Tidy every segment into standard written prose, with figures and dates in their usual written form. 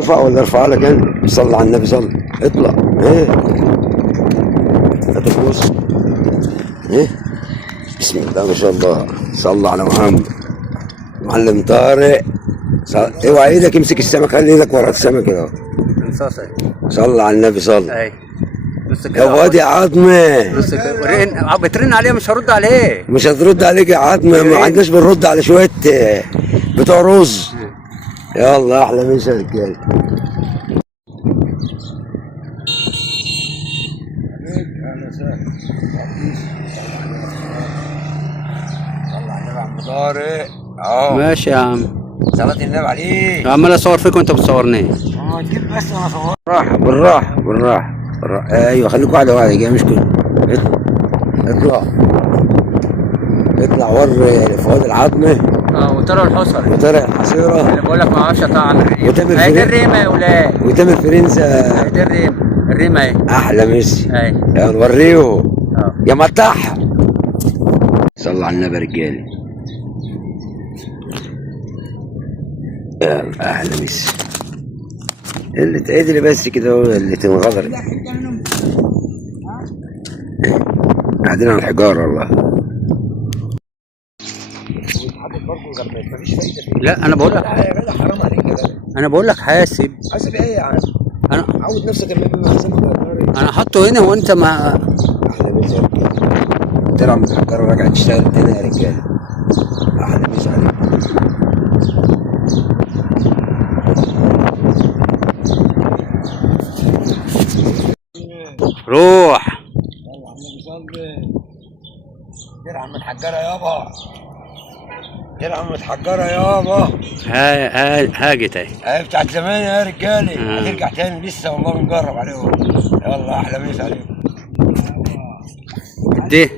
ارفع ولا ارفع لك انا؟ صلى على النبي، صلى. اطلع. ايه هتفوز. ايه بسم الله ما شاء الله. صلى على محمد. معلم طارق. اوعى ايدك، امسك السمك، خلي ايدك ورا السمك كده. انصاص. صلى على النبي، صلى. اي بص يا كده واد يا عظمه. بص كده بترن عليه مش هرد عليه. مش هترد عليك يا عظمه، ما عندناش بنرد على شويه بتوع رز. يلا احلى مسا يا رجاله. صلى على النبي يا عم طارق. اهو ماشي يا عم. صلاة النبي عليك. عمال اصور فيك وانت بتصورني. جيب بس انا صور. بالراحه بالراحه بالراحه بالراحه. ايوه خليك واحده واحده كده، مش كده. اطلع اطلع ور فؤاد العظمه. وطارق الحصري. وطارق الحصيره. انا بقول لك ما اعرفش اطعم الريم. وتامر هي دي فريم. الريمه يا ولاد. وتامر فرنسا. هي دي الريمه اهي. احلى ميسي. اهي. يلا نوريه. اه. يا مطح. صلى على النبي يا رجاله. يلا احلى ميسي. اللي تعدلي بس كده، هو اللي تنغدر. قاعدين على الحجاره والله. لا انا بقول لك. يا جدع حرام عليك يا جدع. انا بقول لك حاسب. حاسب ايه يا عم؟ انا عود نفسك لما يبقى حاسبك يا طارق. انا حاطه هنا وانت ما. احلى مسا يا رجاله. ترى من الحجاره راجع تشتغل تاني يا رجاله. احلى مسا عليك. روح. ترعى من الحجاره يابا. ترعى من الحجاره يابا. هاجت اهي. اهي بتاعت زمان يا رجاله. هترجع تاني لسه والله بنجرب عليهم. يلا احلى مسا عليكم. دي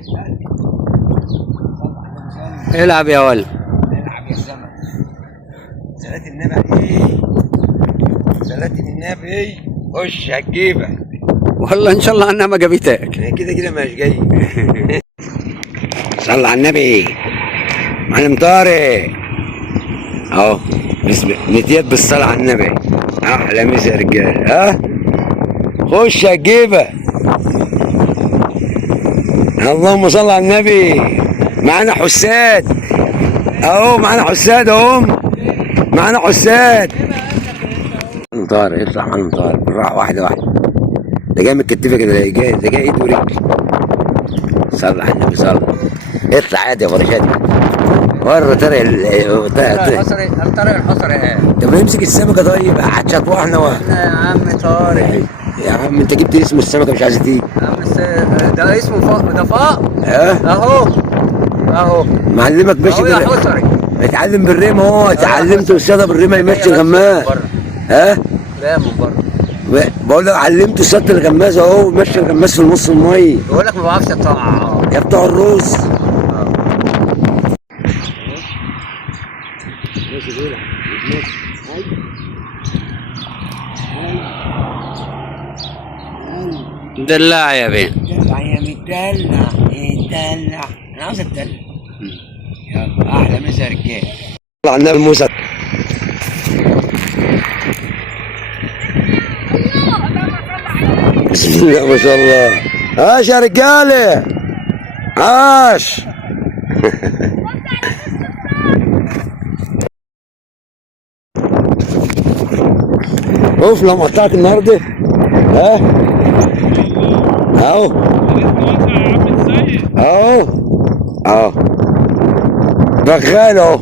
العب يا ولد. العب يا السمك. صلاة النبي عليك. صلاة النبي. خش هتجيبها. والله ان شاء الله انها ما جابتك. كده كده مش جاي. صلى على النبي. معلم طارق اهو. متيت بالصلاة على النبي. احلى مسا يا رجاله. ها خش هتجيبها. اللهم صل على النبي. معانا حساد اهو. معانا حساد اهو. معانا حساد. طارق اطلع معلم طارق بالراحه، واحده واحده. ده جاي متكتفه كده، ده جاي ايد ورجل. صل على النبي، صل. اطلع عادي يا فرشات. ور طارق طارق الحصري. طب امسك السمكه طيب. هتشطوحنا يا عم طارق. يا عم انت جبت اسم السمكه مش عايز تيجي. يا عم ده اسمه فاق. ده فاق. اه اهو اهو. معلمك ماشي اهو يا حصري. اتعلم بالريم اهو. اتعلمت الصياده بالريم يمشي الغماز. ها لا من بره. بقول لك علمت الصياده الغماز اهو. مشي الغماز في نص الميه. بقول لك ما بعرفش اطلع. يا بتوع الرز. دلع يا بيه. دلع يا متدلع. اتدلع. انا عاوز اتدلع. يلا احلى مسا يا رجاله. طلع النبي موسى. بسم الله ما شاء الله. عاش يا رجاله. عاش. اوف لو قطعت النهارده. ها اهو اهو اهو. بغال اهو.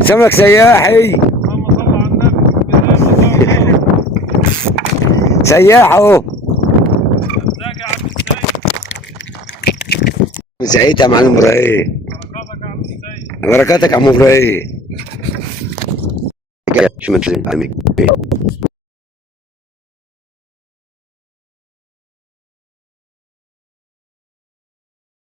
سمك سياحي. سياح اهو. سعيد يا معلم ابراهيم. بركاتك يا عم ابراهيم. شو